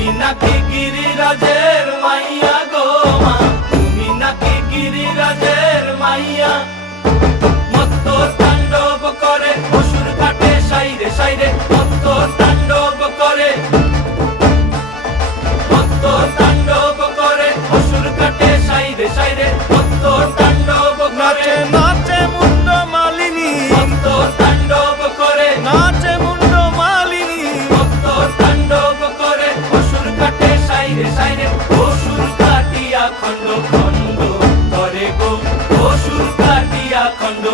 তুমি নাকি গিরিরাজের মাইয়া গো মা? তুমি নাকি গিরিরাজের মাইয়া? মত্ত তাণ্ডব করে অসুর কাটে সাইরে সাইরে মত্ত তাণ্ডব খন্ড খন্ড করে গো অসুর কাটিয়া খন্ড